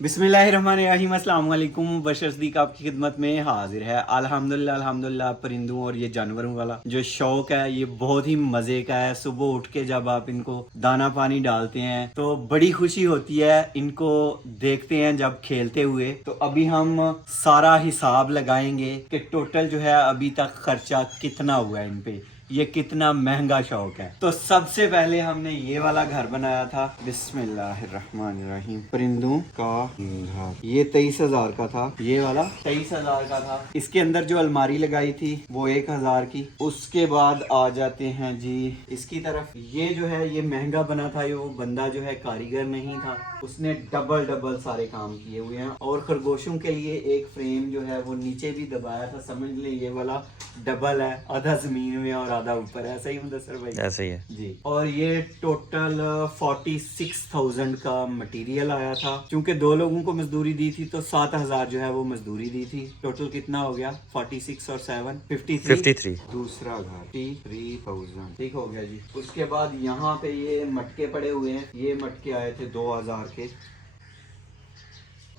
बिस्मिल्लाहिर्रहमानिर्रहीम, अस्सलाम वालेकुम। बशर सदीक आपकी खिदमत में हाजिर है। अल्हम्दुलिल्लाह परिंदों और ये जानवरों वाला जो शौक है ये बहुत ही मज़े का है। सुबह उठ के जब आप इनको दाना पानी डालते हैं तो बड़ी खुशी होती है इनको देखते हैं जब खेलते हुए। तो अभी हम सारा हिसाब लगाएंगे कि टोटल जो है अभी तक खर्चा कितना हुआ है इन पे, ये कितना महंगा शौक है। तो सबसे पहले हमने ये वाला घर बनाया था। बिस्मिल्लाहिर्रहमानिर्रहीम, परिंदों का घर। ये 23,000 का था। ये वाला 23,000 का था। इसके अंदर जो अलमारी लगाई थी वो 1,000 की। उसके बाद आ जाते हैं जी इसकी तरफ। ये जो है ये महंगा बना था। ये वो बंदा जो है कारीगर नहीं था, उसने डबल सारे काम किए हुए हैं। और खरगोशों के लिए एक फ्रेम जो है वो नीचे भी दबाया था। समझ ले ये वाला डबल है, आधा जमीन में और आधा ऊपर है। ऐसा ही मुदस्सर भाई? ऐसा ही है जी। और ये टोटल 46,000 का मटेरियल आया था। क्योंकि 2 लोगों को मजदूरी दी थी तो 7,000 जो है वो मजदूरी दी थी। टोटल कितना हो गया? 46 और 7 53। दूसरा घर 53,000 ठीक हो गया जी। उसके बाद यहाँ पे ये मटके पड़े हुए हैं। ये मटके आए थे 2,000 के।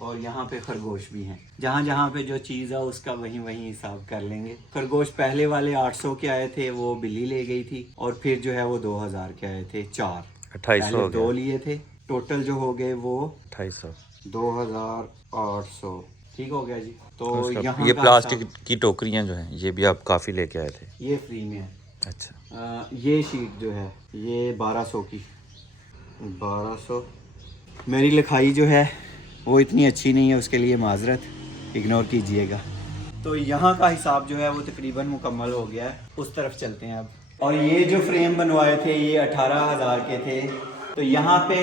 और यहाँ पे खरगोश भी हैं। जहाँ जहाँ पे जो चीज़ है उसका वहीं वहीं हिसाब कर लेंगे। खरगोश पहले वाले 800 के आए थे, वो बिल्ली ले गई थी। और फिर जो है वो 2,000 के आए थे। 4 2800 2 लिए थे। टोटल जो हो गए वो 2,500 2,800 ठीक हो गया जी। तो यहाँ ये प्लास्टिक की टोकरियाँ जो हैं ये भी आप काफ़ी लेके आए थे? ये फ्री में है। अच्छा। ये शीट जो है ये 1200 की। 1200। मेरी लिखाई जो है वो इतनी अच्छी नहीं है, उसके लिए माजरत, इग्नोर कीजिएगा। तो यहाँ का हिसाब जो है वो तकरीबन मुकम्मल हो गया है। उस तरफ चलते हैं अब। और ये जो फ्रेम बनवाए थे ये 18,000 के थे। तो यहाँ पे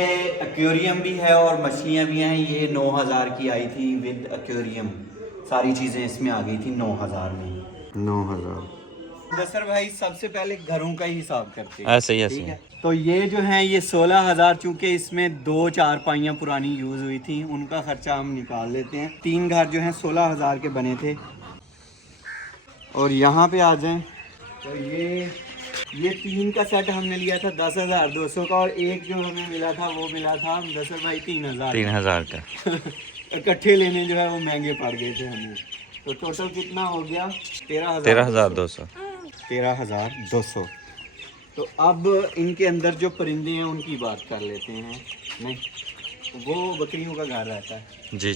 एक्वेरियम भी है और मछलियाँ भी हैं। ये 9,000 की आई थी विद एक्वेरियम। सारी चीज़ें इसमें आ गई थी 9,000 में। 9,000। दसर भाई सबसे पहले घरों का ही हिसाब करते हैं। ऐसे ही ठीक है। तो ये जो है ये 16,000, चूँकि इसमें 2 चारपाइयाँ पुरानी यूज़ हुई थी, उनका खर्चा हम निकाल लेते हैं। 3 घर जो हैं 16,000 के बने थे। और यहाँ पे आ जाएं तो ये 3 का सेट हमने लिया था 10,200 का। और एक जो हमें मिला था वो मिला था दसर भाई 3,000 का। इकट्ठे लेने जो है वो महंगे पड़ गए थे हमें। तो टोटल कितना हो गया? 13,200। 13,200। तो अब इनके अंदर जो परिंदे हैं उनकी बात कर लेते हैं। नहीं, वो बकरियों का घर रहता है। जी।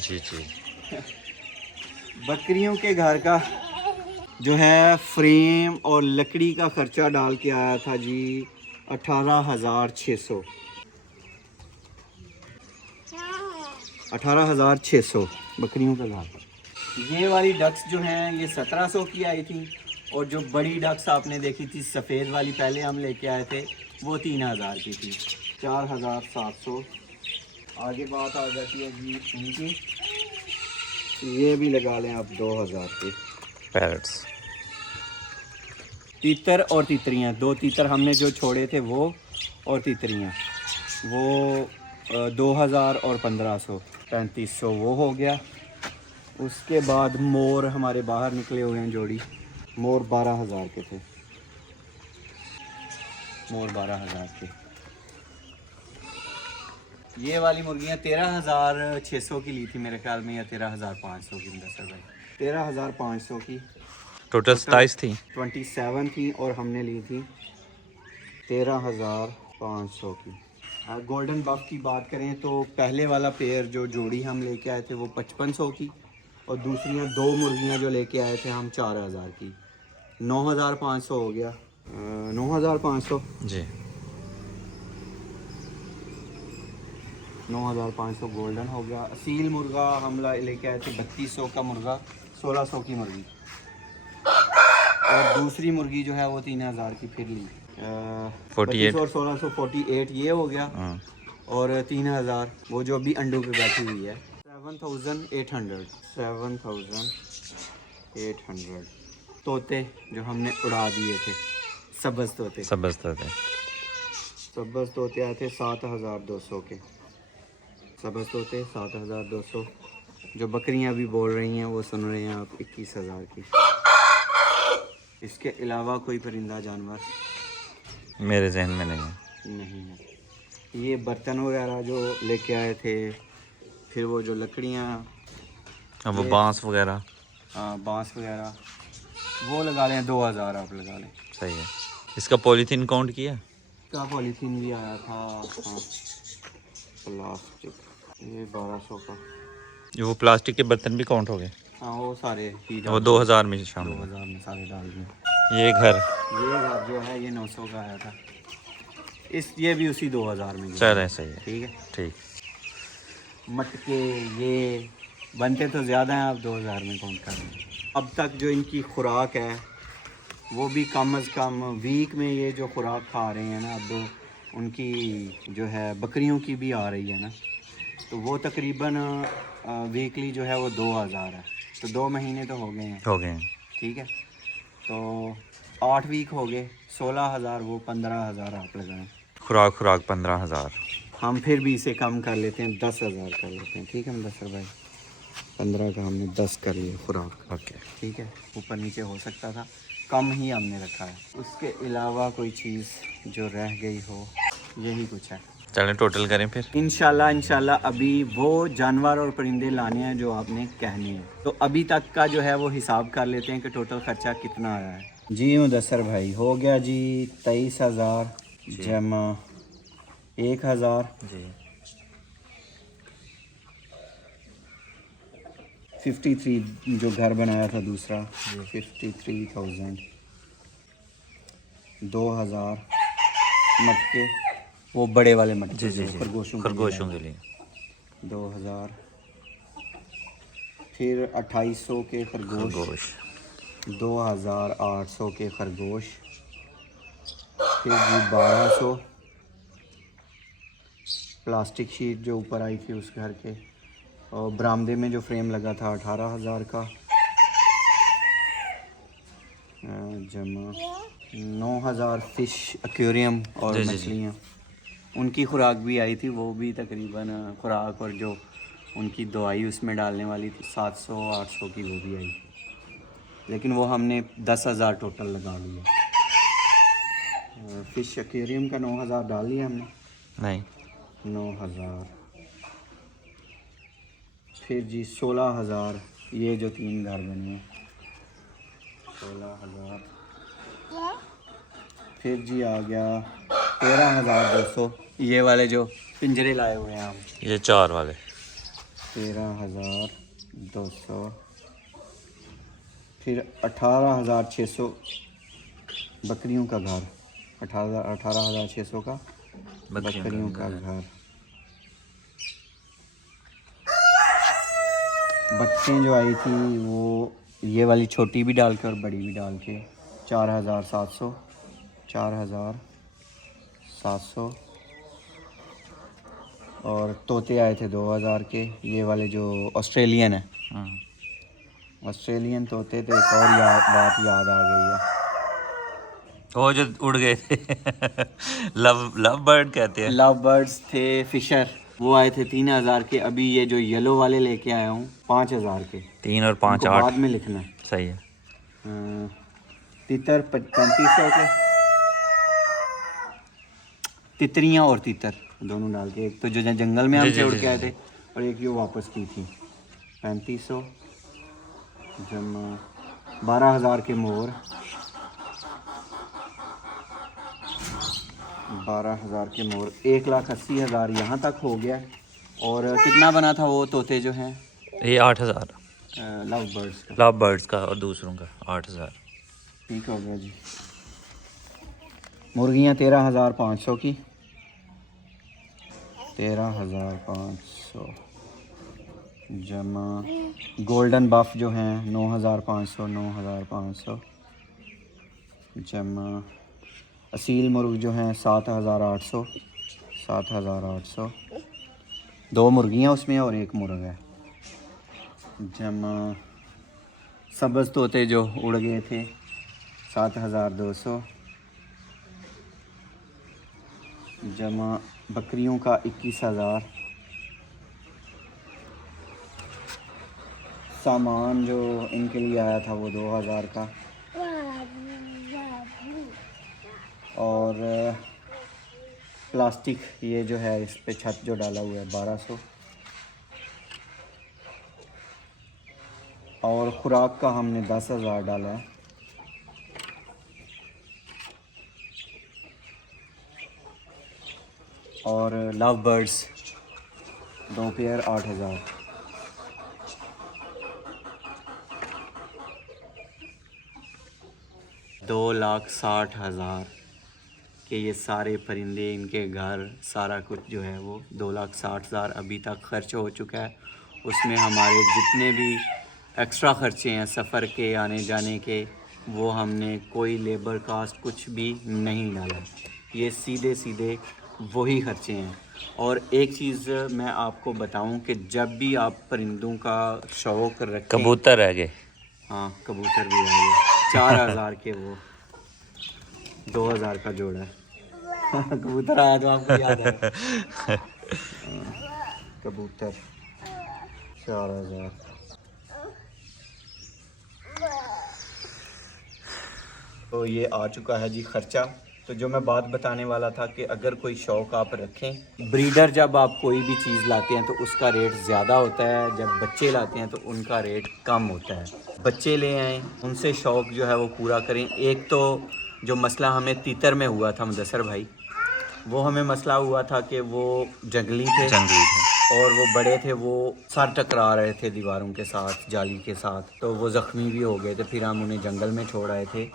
बकरियों के घर का जो है फ्रेम और लकड़ी का खर्चा डाल के आया था जी 18,600। 18,600 बकरियों का घर। ये वाली डक्स जो हैं ये 1700 की आई थी। और जो बड़ी डक्स आपने देखी थी सफ़ेद वाली पहले हम लेके आए थे वो 3,000 की थी। 4,700। आगे बात आ जाती है जी इनकी। ये भी लगा लें आप 2,000 के। पैरट्स, तीतर और तितरियाँ, 2 तीतर हमने जो छोड़े थे वो, और तितरियाँ वो 2,000 और 1,500 3,500 वो हो गया। उसके बाद मोर हमारे बाहर निकले हुए हैं जोड़ी। मोर 12,000 के थे। मोर 12,000 के। ये वाली मुर्गियाँ 13,600 की ली थी मेरे ख्याल में, या 13,500 की। मुदस्सर भाई 13,500 की। टोटल 27 थी। 27 थी और हमने ली थी 13,500 की। गोल्डन बफ की बात करें तो पहले वाला पेयर जो जोड़ी हम लेके आए थे वो 5,500 की। और दूसरियाँ 2 मुर्गियाँ जो लेके आए थे हम 4,000 की। 9,500 हो गया। 9,500 जी। 9,500 गोल्डन हो गया। असील मुर्गा हम लेके आए थे 3,200 का मुर्गा, 1,600 की मुर्गी। और दूसरी मुर्गी जो है वो 3,000 की फिर ली। 48 और 1,600 48 ये हो गया। और 3,000 वो जो अभी अंडों पे बैठी हुई है। 7,800 7,800 तोते जो हमने उड़ा दिए थे, सब्ज़ तोते। सब्ज़ तोते आए थे 7,200 के। सब्ज़ तोते 7,200। जो बकरियां भी बोल रही हैं वो सुन रहे हैं आप 21,000 की। इसके अलावा कोई परिंदा जानवर मेरे जहन में नहीं है। नहीं है। ये बर्तन वगैरह जो लेके आए थे फिर वो जो लकड़ियाँ, अब वो ये- बांस वगैरह। हाँ बांस वगैरह, वो लगा लें 2000 आप लगा लें। सही है। इसका पॉलीथीन काउंट किया? का पॉलीथीन भी आया था, हाँ प्लास्टिक, ये 1200 का। जो वो प्लास्टिक के बर्तन भी काउंट हो गए? हाँ वो सारे ही वो डाल 2000 में शामिल है। 2000 में सारे डाल दिए। ये घर ये घर जो है ये 900 का आया था, ये भी उसी 2000 में गया। चल रहे, सही है। ठीक है। ठीक। मटके ये बनते तो ज़्यादा हैं, आप 2000 में काउंट कर लें। अब तक जो इनकी खुराक है वो भी कम अज़ कम वीक में ये जो खुराक खा रहे हैं ना, अब तो उनकी जो है बकरियों की भी आ रही है ना, तो वो तकरीबन वीकली जो है वो 2000 है, तो 2 महीने तो हो गए हैं। हो गए हैं। ठीक है, तो 8 वीक हो गए, 16,000, वो 15,000 आप लगाएं। खुराक 15,000। हम फिर भी इसे कम कर लेते हैं, 10,000 कर लेते हैं। ठीक है मुदस्सर भाई, 15 का हमने 10 कर लिया खुराक। ओके। ठीक है, ऊपर नीचे हो सकता था, कम ही हमने रखा है। उसके अलावा कोई चीज़ जो रह गई हो, यही कुछ है। चलें टोटल करें फिर। इंशाल्लाह अभी वो जानवर और परिंदे लाने हैं जो आपने कहने हैं, तो अभी तक का जो है वो हिसाब कर लेते हैं कि टोटल खर्चा कितना आया है। जी मुदस्सर भाई, हो गया जी 23,000 जमा 1,000, जी। 53 जो घर बनाया था दूसरा, 53,000, 2,000 मटके, वो बड़े वाले मटके जो खरगोशों के लिए 2,000, फिर 2800 के खरगोश, 2,800 के खरगोश, फिर जी 1200 प्लास्टिक शीट जो ऊपर आई थी उस घर के, और बरामदे में जो फ्रेम लगा था 18,000 का, जमा 9,000 फ़िश एक्वेरियम और मछलियाँ, उनकी खुराक भी आई थी, वो भी तकरीबन खुराक और जो उनकी दवाई उसमें डालने वाली थी 700-800 की, वो भी आई थी, लेकिन वो हमने 10,000 टोटल लगा लिया। फ़िश एक्वेरियम का 9,000 डाल दिया हमने, नहीं 9,000, फिर जी 16,000, ये जो 3 घर बने हैं 16,000, फिर जी आ गया 13,200, ये वाले जो पिंजरे लाए हुए हैं हम, ये 4 वाले 13,200, फिर 18,600 बकरियों का घर, 18,600 का बकरियों का घर। बच्चें जो आई थी वो ये वाली छोटी भी डाल के और बड़ी भी डाल के 4,700, 4,700, और तोते आए थे 2,000 के, ये वाले जो ऑस्ट्रेलियन है, ऑस्ट्रेलियन तोते, तो एक और बात याद आ गई है, वो जो उड़ गए थे लव बर्ड कहते हैं। लव बर्ड्स थे, फिशर, वो आए थे 3,000 के। अभी ये जो येलो वाले लेके आया हूँ 5,000 के, 3 और 5 इनको 8। बाद में लिखना है। सही है। तीतर 3500 के, तितरियाँ और तीतर दोनों डाल के, एक तो जो जंगल में हम जी, उड़ जी, के आए जी। थे, और एक जो वापस की थी 3500, जमा 12,000 के मोर, 12,000 के मोर, 1,80,000 यहाँ तक हो गया। और कितना बना था वो तोते जो हैं, ये 8,000 लव बर्ड्स का, लव बर्ड्स का, और दूसरों का 8,000। ठीक हो गया जी। मुर्गियाँ 13,500 की, 13,500, जमा गोल्डन बफ जो हैं 9,500, 9,500, जमा असील मुर्ग जो हैं 7,800, 7,800, 2 मुर्गियाँ उसमें और 1 मुर्ग है, जमा सब्ज़ तोते जो उड़ गए थे 7,200, जमा बकरियों का 21,000, सामान जो इनके लिए आया था वो 2,000 का, और प्लास्टिक ये जो है इस पे छत जो डाला हुआ है 1,200, और खुराक का हमने 10,000 डाला है। और लव बर्ड्स 2 पेयर 8,000। $2,60,000 के ये सारे परिंदे, इनके घर, सारा कुछ जो है वो 2,60,000 अभी तक खर्च हो चुका है। उसमें हमारे जितने भी एक्स्ट्रा खर्चे हैं सफ़र के, आने जाने के, वो हमने कोई लेबर कास्ट कुछ भी नहीं डाला। ये सीधे सीधे वही खर्चे हैं। और एक चीज़ मैं आपको बताऊं कि जब भी आप परिंदों का शौक़ रखें, कबूतर रह गए। हाँ कबूतर भी आ गए 4,000 के, वो 2,000 का जोड़ा है। कबूतर आया तो आपको याद है। कबूतर 4,000। तो ये आ चुका है जी खर्चा। तो जो मैं बात बताने वाला था कि अगर कोई शौक़ आप रखें, ब्रीडर जब आप कोई भी चीज़ लाते हैं तो उसका रेट ज़्यादा होता है, जब बच्चे लाते हैं तो उनका रेट कम होता है। बच्चे ले आएँ, उनसे शौक़ जो है वो पूरा करें। एक तो जो मसला हमें तीतर में हुआ था मुदस्सर भाई, वो हमें मसला हुआ था कि वो जंगली थे और वो बड़े थे, वो सर टकरा रहे थे दीवारों के साथ, जाली के साथ, तो वो ज़ख्मी भी हो गए थे। फिर हम उन्हें जंगल में छोड़ आए थे,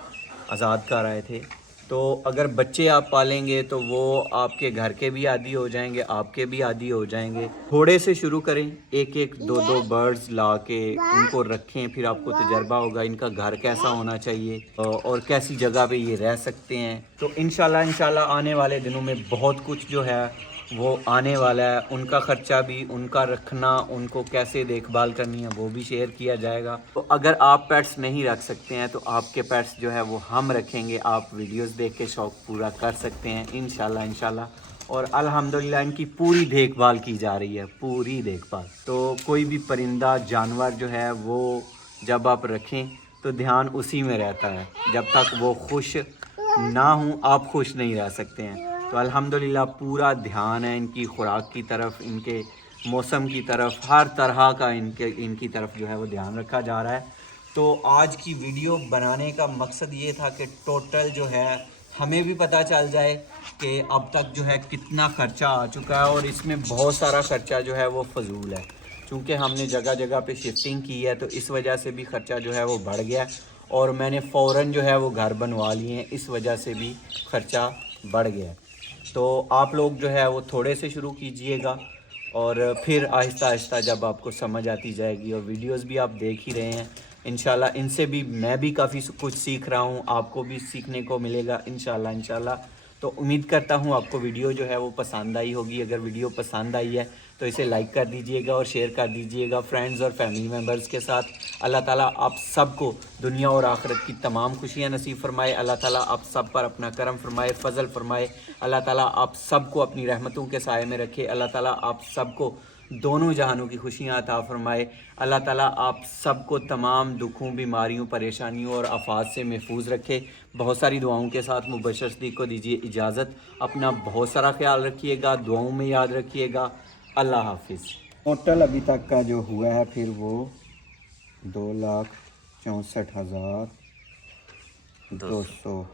आज़ाद कर आए थे। तो अगर बच्चे आप पालेंगे तो वो आपके घर के भी आदी हो जाएंगे, आपके भी आदी हो जाएंगे। थोड़े से शुरू करें, एक एक दो दो बर्ड्स ला के उनको रखें, फिर आपको तजर्बा होगा इनका घर कैसा होना चाहिए और कैसी जगह पे ये रह सकते हैं। तो इंशाल्लाह आने वाले दिनों में बहुत कुछ जो है वो आने वाला है। उनका ख़र्चा भी, उनका रखना, उनको कैसे देखभाल करनी है वो भी शेयर किया जाएगा। तो अगर आप पेट्स नहीं रख सकते हैं तो आपके पेट्स जो है वो हम रखेंगे। आप वीडियोस देख के शौक़ पूरा कर सकते हैं इंशाल्लाह। और अल्हम्दुलिल्लाह इनकी पूरी देखभाल की जा रही है, पूरी देखभाल। तो कोई भी परिंदा, जानवर जो है वो जब आप रखें तो ध्यान उसी में रहता है। जब तक वो खुश ना हूँ आप खुश नहीं रह सकते हैं। तो अल्हम्दुलिल्लाह पूरा ध्यान है इनकी खुराक की तरफ, इनके मौसम की तरफ, हर तरह का इनकी तरफ जो है वो ध्यान रखा जा रहा है। तो आज की वीडियो बनाने का मकसद ये था कि टोटल जो है हमें भी पता चल जाए कि अब तक जो है कितना ख़र्चा आ चुका है। और इसमें बहुत सारा ख़र्चा जो है वो फजूल है, क्योंकि हमने जगह जगह पे शिफ्टिंग की है, तो इस वजह से भी ख़र्चा जो है वो बढ़ गया। और मैंने फ़ौरन जो है वो घर बनवा लिए हैं, इस वजह से भी ख़र्चा बढ़ गया। तो आप लोग जो है वो थोड़े से शुरू कीजिएगा और फिर आहिस्ता आहिस्ता जब आपको समझ आती जाएगी, और वीडियोस भी आप देख ही रहे हैं इंशाल्लाह, इनसे भी मैं भी काफ़ी कुछ सीख रहा हूँ, आपको भी सीखने को मिलेगा इंशाल्लाह। तो उम्मीद करता हूँ आपको वीडियो जो है वो पसंद आई होगी। अगर वीडियो पसंद आई है तो इसे लाइक कर दीजिएगा और शेयर कर दीजिएगा फ्रेंड्स और फैमिली मेम्बर्स के साथ। अल्लाह ताला आप सबको दुनिया और आखिरत की तमाम खुशियाँ नसीब फरमाए। अल्लाह ताला आप सब पर अपना करम फरमाए, फ़ज़ल फरमाए। अल्लाह ताला आप सबको अपनी रहमतों के साए में रखे। अल्लाह ताला आप सबको दोनों जहानों की खुशियाँ अता फरमाए। अल्लाह ताला आप सबको तमाम दुखों, बीमारियों, परेशानियों और आफात से महफूज रखे। बहुत सारी दुआओं के साथ मुबशर सदीक़ को दीजिए इजाज़त। अपना बहुत सारा ख्याल रखिएगा, दुआओं में याद रखिएगा। अल्लाह हाफिज़। टोटल अभी तक का जो हुआ है फिर वो 2,64,200